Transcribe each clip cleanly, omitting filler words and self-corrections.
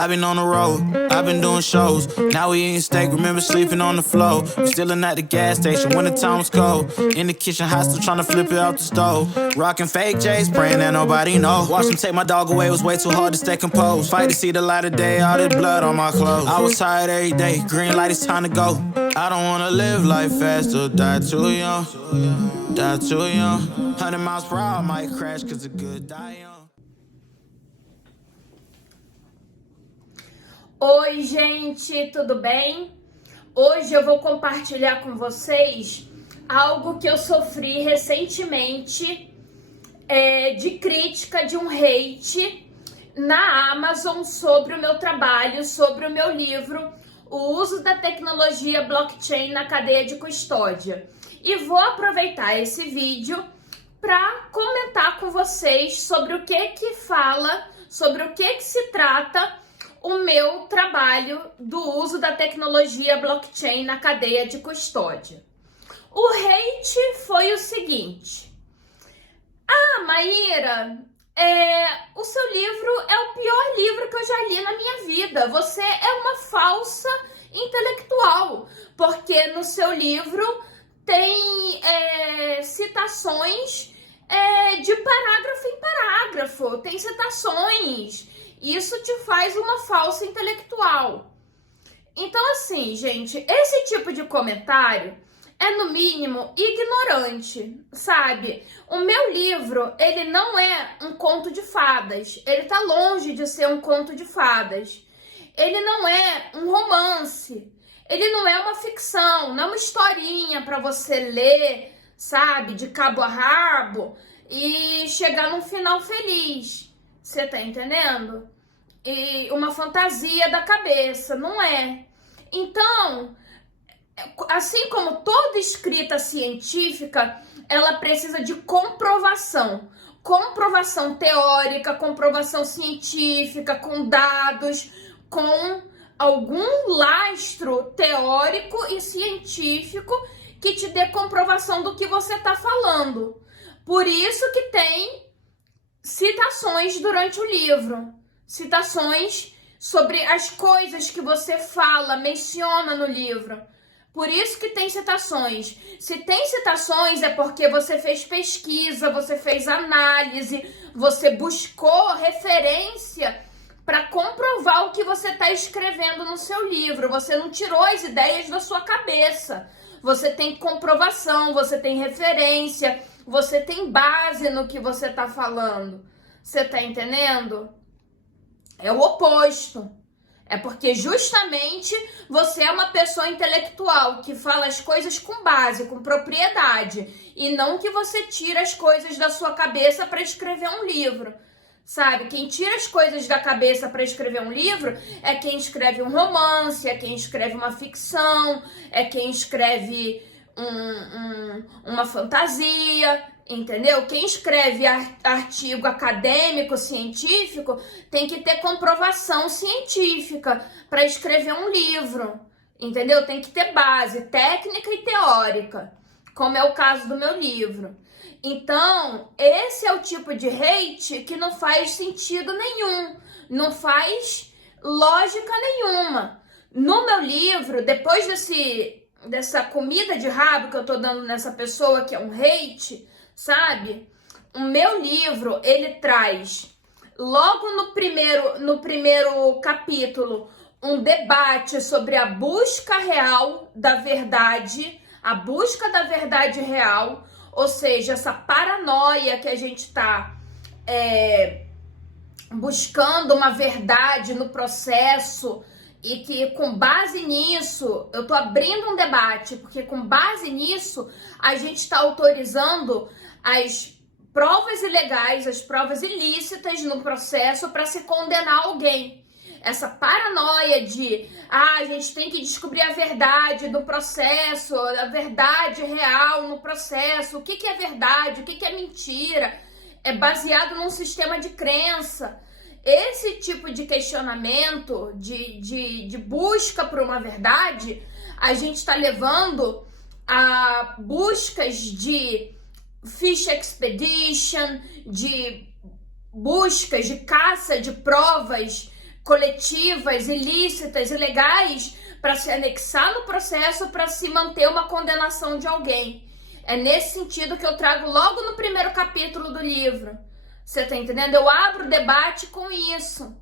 I've been on the road, I've been doing shows. Now we eating steak, remember sleeping on the floor. We stillin' at the gas station when the time was cold. In the kitchen, hot, still tryna flip it out the stove. Rockin' fake J's, praying that nobody know. Watch them take my dog away, it was way too hard to stay composed. Fight to see the light of day, all this blood on my clothes. I was tired every day, green light, it's time to go. I don't wanna live life fast or die too young. Die too young. 100 miles per hour, I might crash cause the good die young. Oi, gente, tudo bem? Hoje eu vou compartilhar com vocês algo que eu sofri recentemente de crítica de um hate na Amazon sobre o meu trabalho, sobre o meu livro, o uso da tecnologia blockchain na cadeia de custódia. E vou aproveitar esse vídeo para comentar com vocês sobre o que fala, sobre o que se trata o meu trabalho do uso da tecnologia blockchain na cadeia de custódia. O hate foi o seguinte: Maíra, o seu livro é o pior livro que eu já li na minha vida. Você é uma falsa intelectual, porque no seu livro tem citações de parágrafo em parágrafo, tem citações. Isso te faz uma falsa intelectual. Então, assim, gente, esse tipo de comentário é, no mínimo, ignorante, sabe? O meu livro, ele não é um conto de fadas. Ele tá longe de ser um conto de fadas. Ele não é um romance. Ele não é uma ficção, não é uma historinha para você ler, sabe? De cabo a rabo e chegar num final feliz. Você tá entendendo? E uma fantasia da cabeça, não é? Então, assim como toda escrita científica, ela precisa de comprovação. Comprovação teórica, comprovação científica, com dados, com algum lastro teórico e científico que te dê comprovação do que você está falando. Por isso que tem citações durante o livro, citações sobre as coisas que você fala, menciona no livro. Por isso que tem citações. Se tem citações é porque você fez pesquisa, você fez análise, você buscou referência para comprovar o que você está escrevendo no seu livro. Você não tirou as ideias da sua cabeça. Você tem comprovação, você tem referência, você tem base no que você está falando. Você tá entendendo? É o oposto. É porque justamente você é uma pessoa intelectual que fala as coisas com base, com propriedade, e não que você tira as coisas da sua cabeça para escrever um livro. Sabe? Quem tira as coisas da cabeça para escrever um livro é quem escreve um romance, é quem escreve uma ficção, é quem escreve uma fantasia, entendeu? Quem escreve artigo acadêmico, científico, tem que ter comprovação científica para escrever um livro, entendeu? Tem que ter base técnica e teórica, como é o caso do meu livro. Então, esse é o tipo de hate que não faz sentido nenhum, não faz lógica nenhuma. No meu livro, depois dessa comida de rabo que eu tô dando nessa pessoa que é um hate, sabe? O meu livro, ele traz logo no primeiro capítulo um debate sobre a busca real da verdade, a busca da verdade real, ou seja, essa paranoia que a gente tá buscando uma verdade no processo. E que com base nisso, eu tô abrindo um debate, porque com base nisso, a gente está autorizando as provas ilegais, as provas ilícitas no processo para se condenar alguém. Essa paranoia de, a gente tem que descobrir a verdade do processo, a verdade real no processo, o que é verdade, o que é mentira, é baseado num sistema de crença. Esse tipo de questionamento, de busca por uma verdade, a gente está levando a buscas de fish expedition, de buscas de caça de provas coletivas, ilícitas, ilegais, para se anexar no processo, para se manter uma condenação de alguém. É nesse sentido que eu trago logo no primeiro capítulo do livro. Você tá entendendo? Eu abro o debate com isso,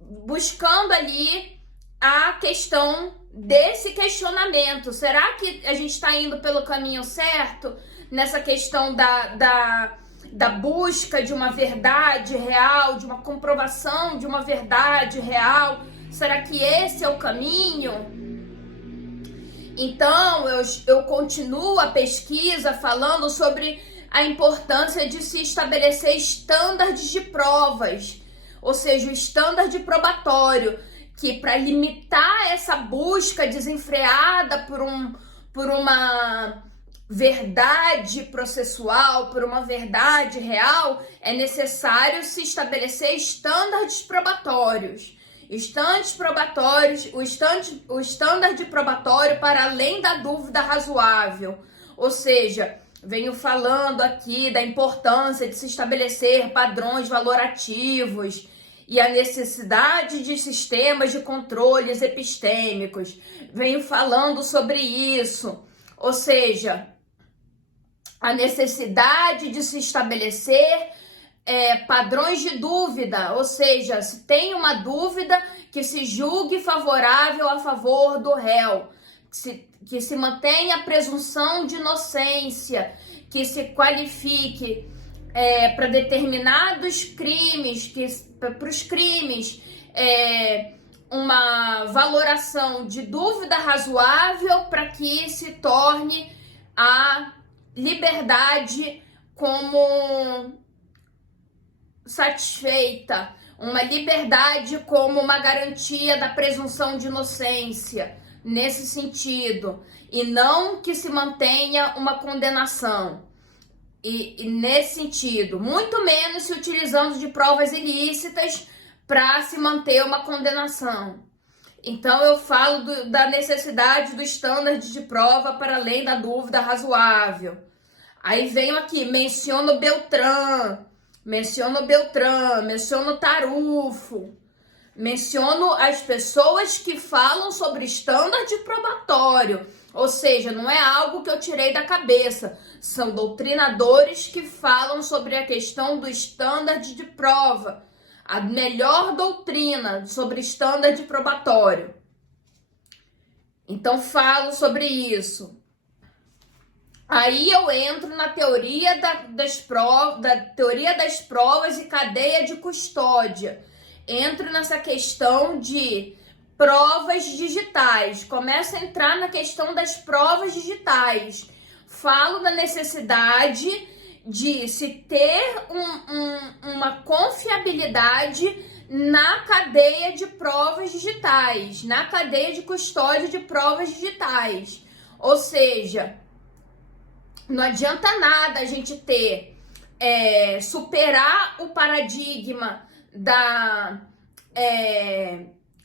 buscando ali a questão desse questionamento. Será que a gente está indo pelo caminho certo nessa questão da busca de uma verdade real, de uma comprovação de uma verdade real? Será que esse é o caminho? Então, eu continuo a pesquisa falando sobre a importância de se estabelecer estándares de provas, ou seja, o estândar probatório, que para limitar essa busca desenfreada por uma verdade processual, por uma verdade real, é necessário se estabelecer estándares probatórios. O estândar probatório para além da dúvida razoável. Ou seja, venho falando aqui da importância de se estabelecer padrões valorativos e a necessidade de sistemas de controles epistêmicos. Venho falando sobre isso. Ou seja, a necessidade de se estabelecer padrões de dúvida, ou seja, se tem uma dúvida, que se julgue favorável a favor do réu, que se mantenha a presunção de inocência, que se qualifique para determinados crimes, para os crimes, uma valoração de dúvida razoável para que se torne a liberdade como satisfeita, uma liberdade como uma garantia da presunção de inocência, nesse sentido, e não que se mantenha uma condenação. E nesse sentido, muito menos se utilizando de provas ilícitas para se manter uma condenação. Então eu falo da necessidade do estândar de prova para além da dúvida razoável. Aí venho aqui, menciono Beltrán, menciono Tarufo, menciono as pessoas que falam sobre estândar probatório, ou seja, não é algo que eu tirei da cabeça, são doutrinadores que falam sobre a questão do estândar de prova, a melhor doutrina sobre estândar probatório. Então falo sobre isso. Aí eu entro na teoria das provas e cadeia de custódia. Entro nessa questão de provas digitais. Começo a entrar na questão das provas digitais. Falo da necessidade de se ter uma confiabilidade na cadeia de provas digitais, na cadeia de custódia de provas digitais. Ou seja, não adianta nada a gente superar o paradigma da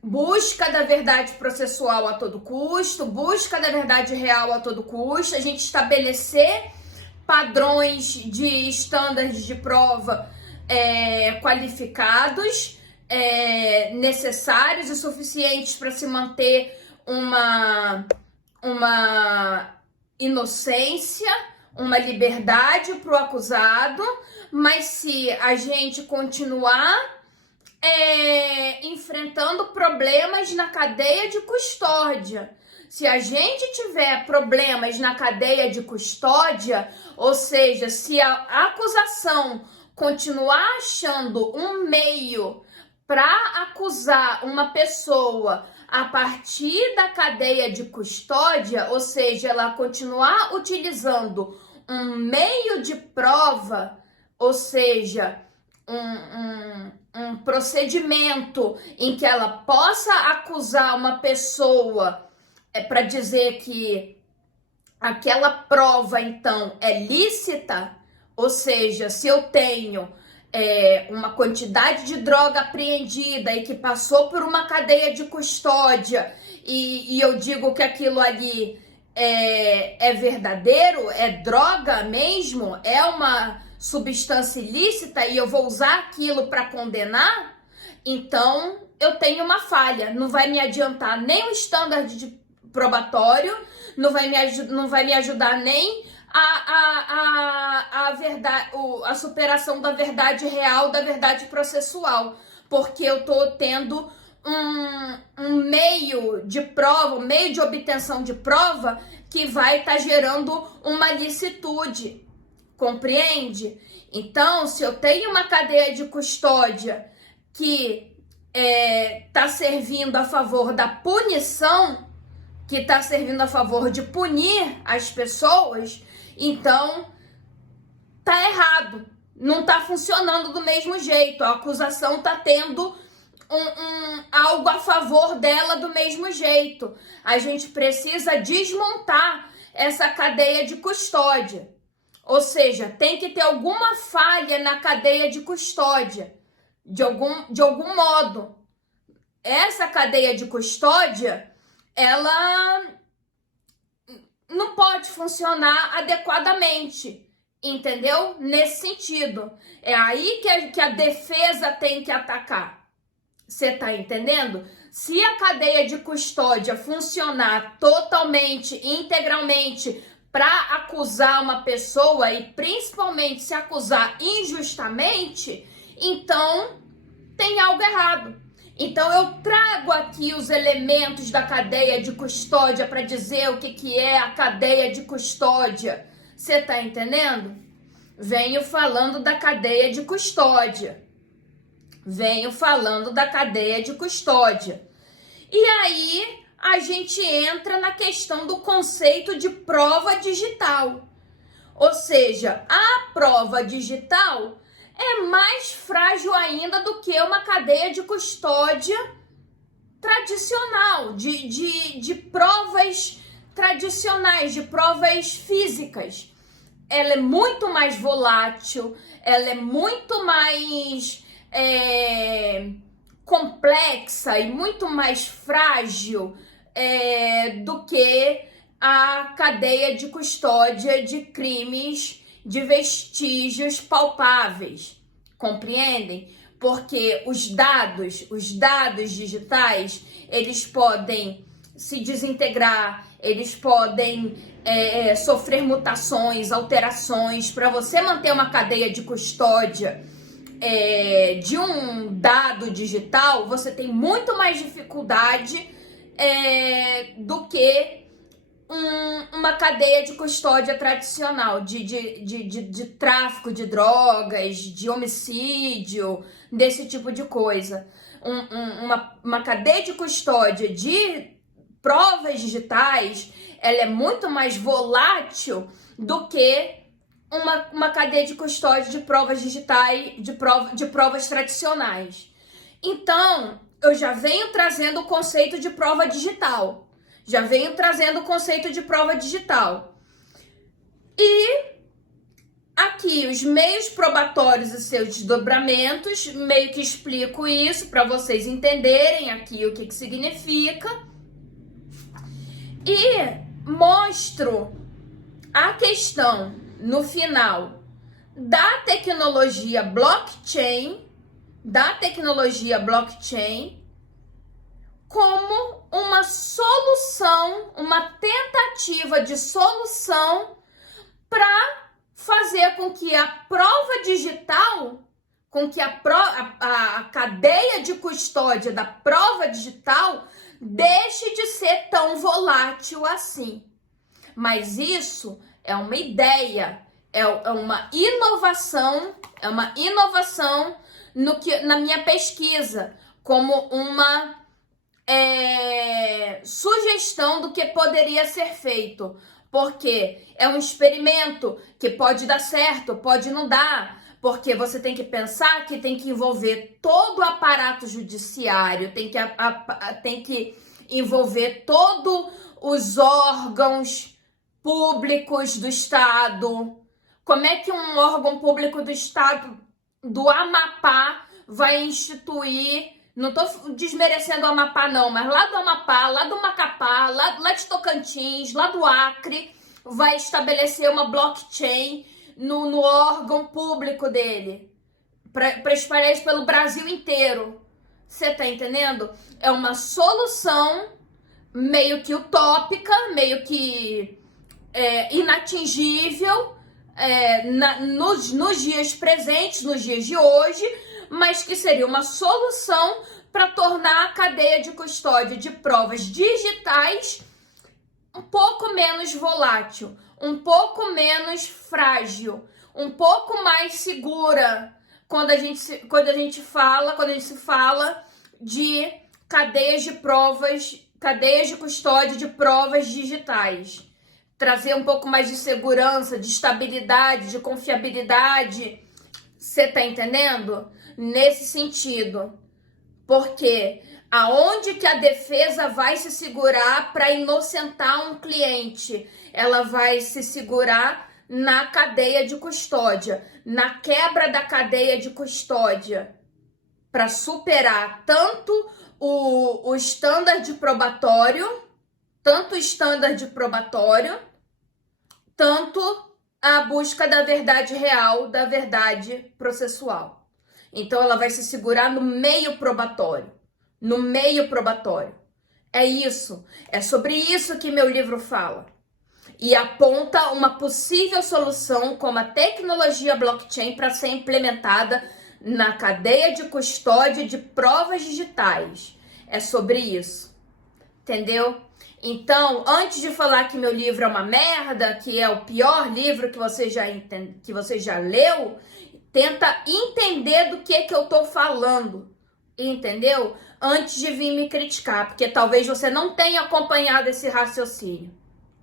busca da verdade processual a todo custo, busca da verdade real a todo custo, a gente estabelecer padrões de estándares de prova qualificados, necessários e suficientes para se manter uma inocência, uma liberdade para o acusado, mas se a gente continuar enfrentando problemas na cadeia de custódia, se a gente tiver problemas na cadeia de custódia, ou seja, se a acusação continuar achando um meio para acusar uma pessoa a partir da cadeia de custódia, ou seja, ela continuar utilizando um meio de prova, ou seja, um procedimento em que ela possa acusar uma pessoa para dizer que aquela prova, então, é lícita, ou seja, se eu tenho uma quantidade de droga apreendida e que passou por uma cadeia de custódia e eu digo que aquilo ali é verdadeiro, é droga mesmo, é uma substância ilícita e eu vou usar aquilo para condenar, então eu tenho uma falha. Não vai me adiantar nem o standard de probatório, não vai me ajudar nem a verdade, a superação da verdade real, da verdade processual, porque eu tô tendo um meio de prova, um meio de obtenção de prova que vai estar gerando uma licitude, compreende? Então, se eu tenho uma cadeia de custódia que tá servindo a favor da punição, que está servindo a favor de punir as pessoas, então tá errado, não tá funcionando do mesmo jeito, a acusação tá tendo algo a favor dela do mesmo jeito. A gente precisa desmontar essa cadeia de custódia, ou seja, tem que ter alguma falha na cadeia de custódia, de algum modo. Essa cadeia de custódia, ela não pode funcionar adequadamente, entendeu? Nesse sentido. É aí que a defesa tem que atacar. Você tá entendendo? Se a cadeia de custódia funcionar totalmente, integralmente, para acusar uma pessoa e principalmente se acusar injustamente, então tem algo errado. Então eu trago aqui os elementos da cadeia de custódia para dizer o que é a cadeia de custódia. Você tá entendendo? Venho falando da cadeia de custódia. E aí a gente entra na questão do conceito de prova digital. Ou seja, a prova digital é mais frágil ainda do que uma cadeia de custódia tradicional, de provas tradicionais, de provas físicas. Ela é muito mais volátil, ela é muito mais complexa e muito mais frágil do que a cadeia de custódia de crimes de vestígios palpáveis, compreendem? Porque os dados digitais, eles podem se desintegrar, eles podem sofrer mutações, alterações. Para você manter uma cadeia de custódia de um dado digital, você tem muito mais dificuldade do que uma cadeia de custódia tradicional, de tráfico de drogas, de homicídio, desse tipo de coisa. Uma cadeia de custódia de provas digitais, ela é muito mais volátil do que uma cadeia de custódia de provas digitais, de provas tradicionais. Então, eu já venho trazendo o conceito de prova digital. E aqui, os meios probatórios e seus desdobramentos, meio que explico isso para vocês entenderem aqui o que significa. E mostro a questão, no final, da tecnologia blockchain, como uma solução, uma tentativa de solução para fazer com que a prova digital, com que a cadeia de custódia da prova digital deixe de ser tão volátil assim. Mas isso é uma ideia, é uma inovação na minha pesquisa, como uma sugestão do que poderia ser feito, porque é um experimento que pode dar certo, pode não dar, porque você tem que pensar que tem que envolver todo o aparato judiciário, tem que envolver todos os órgãos públicos do Estado. Como é que um órgão público do Estado do Amapá vai instituir, não tô desmerecendo o Amapá não, mas lá do Amapá, lá do Macapá, lá de Tocantins, lá do Acre, vai estabelecer uma blockchain no órgão público dele, para espalhar isso pelo Brasil inteiro. Você tá entendendo? É uma solução meio que utópica, meio que inatingível nos dias presentes, nos dias de hoje, mas que seria uma solução para tornar a cadeia de custódia de provas digitais um pouco menos volátil, um pouco menos frágil, um pouco mais segura quando a gente se fala de cadeias de provas, cadeias de custódia de provas digitais. Trazer um pouco mais de segurança, de estabilidade, de confiabilidade. Você tá entendendo? Nesse sentido. Porque aonde que a defesa vai se segurar para inocentar um cliente? Ela vai se segurar na cadeia de custódia, na quebra da cadeia de custódia, para superar tanto o standard probatório, tanto a busca da verdade real, da verdade processual. Então, ela vai se segurar no meio probatório. No meio probatório. É isso. É sobre isso que meu livro fala. E aponta uma possível solução como a tecnologia blockchain para ser implementada na cadeia de custódia de provas digitais. É sobre isso. Entendeu? Então, antes de falar que meu livro é uma merda, que é o pior livro que você já leu, tenta entender do que eu tô falando, entendeu? Antes de vir me criticar, porque talvez você não tenha acompanhado esse raciocínio,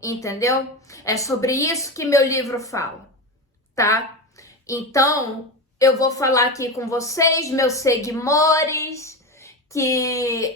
entendeu? É sobre isso que meu livro fala, tá? Então, eu vou falar aqui com vocês, meus seguidores, que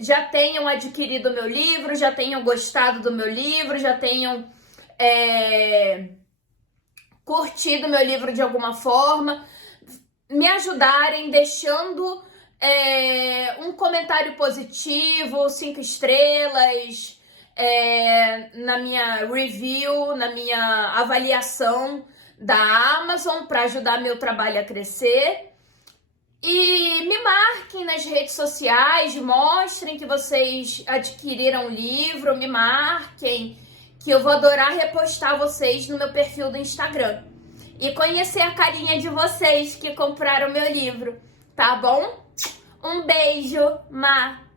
já tenham adquirido meu livro, já tenham gostado do meu livro, já tenham curtido meu livro de alguma forma, me ajudarem deixando um comentário positivo, 5 estrelas, na minha review, na minha avaliação da Amazon para ajudar meu trabalho a crescer. E me marquem nas redes sociais, mostrem que vocês adquiriram o livro, me marquem, que eu vou adorar repostar vocês no meu perfil do Instagram. E conhecer a carinha de vocês que compraram meu livro, tá bom? Um beijo, Má!